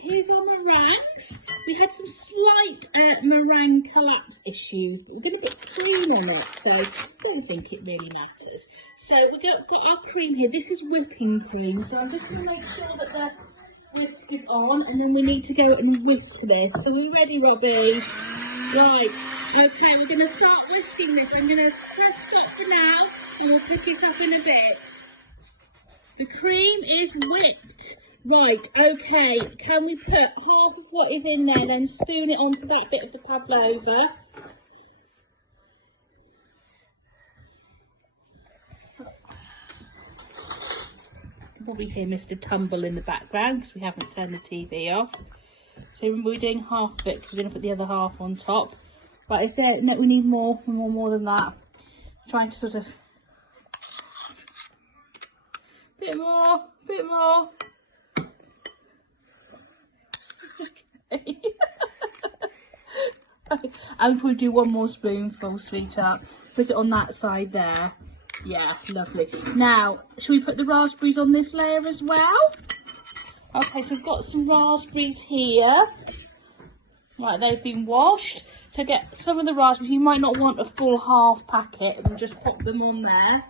Here's our meringues. We had some slight meringue collapse issues, but we're going to get cream on it, so I don't think it really matters. So we've got our cream here. This is whipping cream, so I'm just going to make sure that the whisk is on, and then we need to go and whisk this. So are we ready, Robbie? Right, okay, we're going to start whisking this. I'm going to press stop for now, and we'll pick it up in a bit. The cream is whipped. Right, okay, can we put half of what is in there, then spoon it onto that bit of the Pablova? You can probably hear Mr. Tumble in the background because we haven't turned the TV off. So we're doing half of it because we're going to put the other half on top. Right, is there, no, we need more than that. I'm trying to sort of, bit more. And we'll do one more spoonful, sweetheart. Put it on that side there. Yeah, lovely. Now, should we put the raspberries on this layer as well? Okay, so we've got some raspberries here. Right, they've been washed. So get some of the raspberries. You might not want a full half packet, and just pop them on there.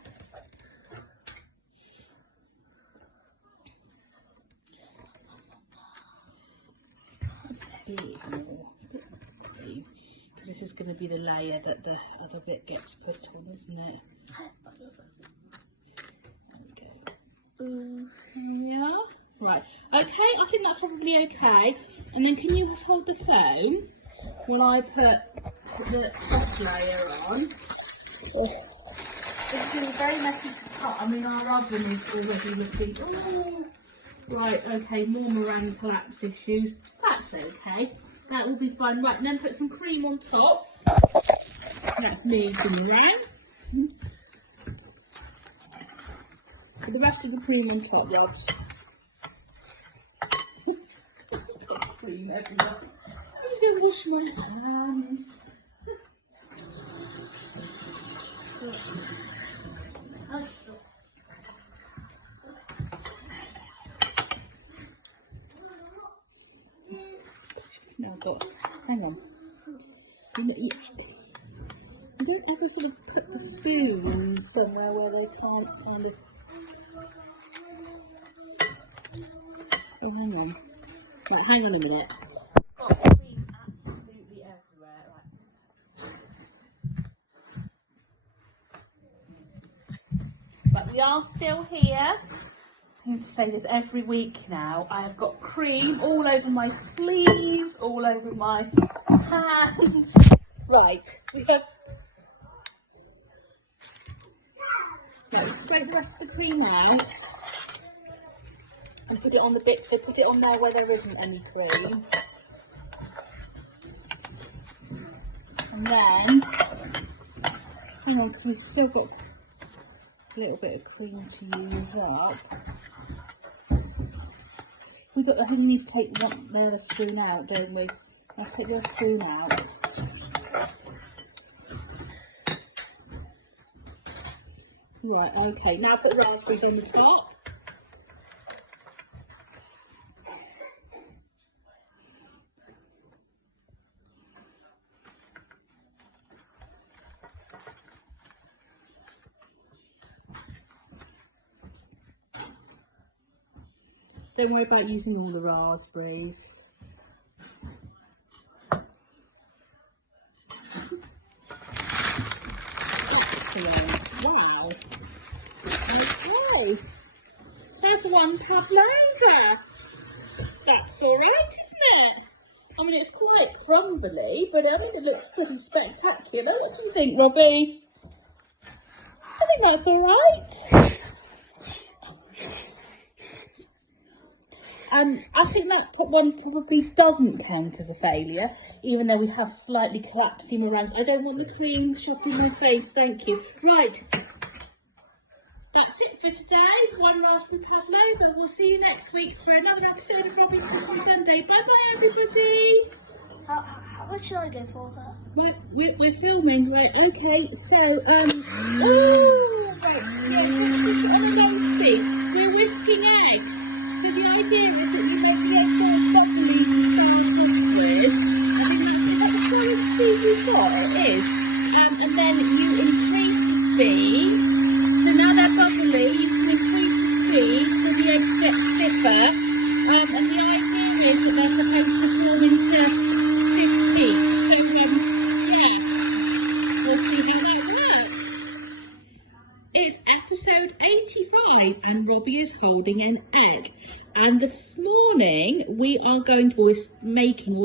Because this is going to be the layer that the other bit gets put on, isn't it? There we go. Here we are. Right, okay, I think that's probably okay. And then can you just hold the phone while I put the top layer on? Oh. It's going to be very messy to cut. I mean, our oven is already looking... Oh. Right, okay, more meringue collapse issues. That's okay. That will be fine. Right, and then put some cream on top. That's me, the meringue. Put the rest of the cream on top, lads. Cream everywhere. I'm just going to wash my hands. No, but hang on. You don't ever sort of put the spoon somewhere where they can't kind of. Oh, hang on. Right, hang on a minute. Got cream absolutely everywhere. Right. But we are still here. I need to say this every week now. I have got cream all over my sleeves, all over my hands. Right. Let's scrape the rest of the cream out and put it on the bit. So put it on there where there isn't any cream. And then, hang on, because we've still got a little bit of cream to use up. I think we need to take the other spoon out, don't we? Let's take the other spoon out. Right, okay, now put the raspberries on the top. Don't worry about using all the raspberries. Excellent. Wow. Okay. There's one Pablova. That's alright, isn't it? I mean, it's quite crumbly, but I think it looks pretty spectacular. What do you think, Robbie? I think that's alright. I think that one probably doesn't count as a failure, even though we have slightly collapsy meringues. I don't want the cream shoved in my face, thank you. Right, that's it for today. One raspberry Pablova. We'll see you next week for another episode of Robbies Cooking Sunday. Bye-bye, everybody. How much should I go for her? We're filming, right? Okay, so, oh, right, yeah, just on a long speed. We're whisking eggs. So the idea is that you make the eggs speed. So now they're bubbly, you can increase the speed so the eggs get stiffer. And the idea is that they're supposed to form into stiff peaks. So yeah, we'll see how that works. It's episode 85 and Robbie is holding an egg. And this morning we're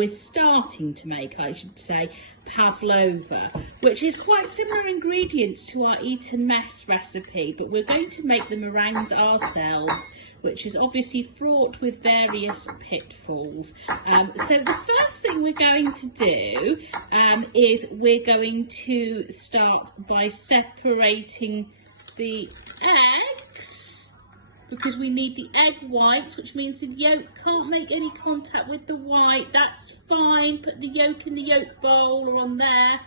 starting to make, I should say, Pablova, which is quite similar ingredients to our eat and mess recipe, but we're going to make the meringues ourselves, which is obviously fraught with various pitfalls. So the first thing we're going to do is we're going to start by separating the eggs, because we need the egg whites, which means the yolk can't make any contact with the white. That's fine. Put the yolk in the yolk bowl or on there.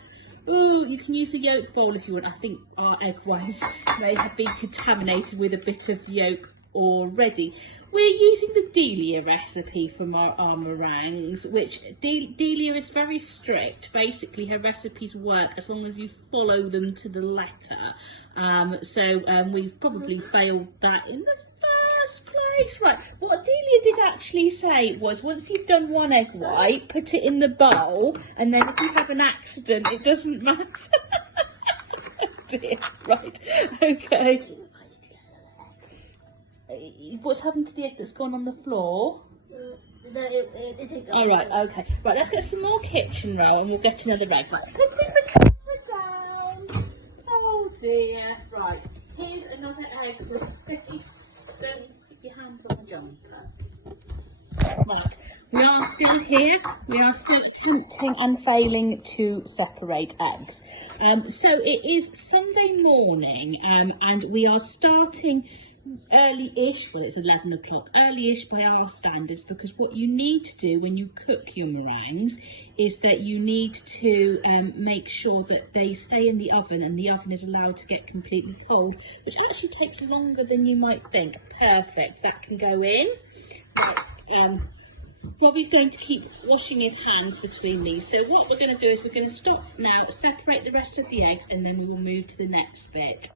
Oh, you can use the yolk bowl if you want. I think our egg whites may have been contaminated with a bit of yolk already. We're using the Delia recipe from our meringues, which Delia is very strict. Basically, her recipes work as long as you follow them to the letter. So we've probably failed that in the first place. Right, what Delia did actually say was, once you've done one egg white, put it in the bowl, and then if you have an accident, it doesn't matter. Right, okay. What's happened to the egg that's gone on the floor? All right, okay. Right, let's get some more kitchen roll and we'll get another egg. Right, putting the camera down. Oh dear. Right, here's another egg. Don't put your hands on the jumper. Right, we are still here. We are still attempting and failing to separate eggs. So it is Sunday morning and we are starting early-ish, well it's 11 o'clock, early-ish by our standards, because what you need to do when you cook your meringues is that you need to make sure that they stay in the oven and the oven is allowed to get completely cold, which actually takes longer than you might think. Perfect, that can go in. Right, Robbie's going to keep washing his hands between these, so what we're going to do is we're going to stop now, separate the rest of the eggs, and then we will move to the next bit.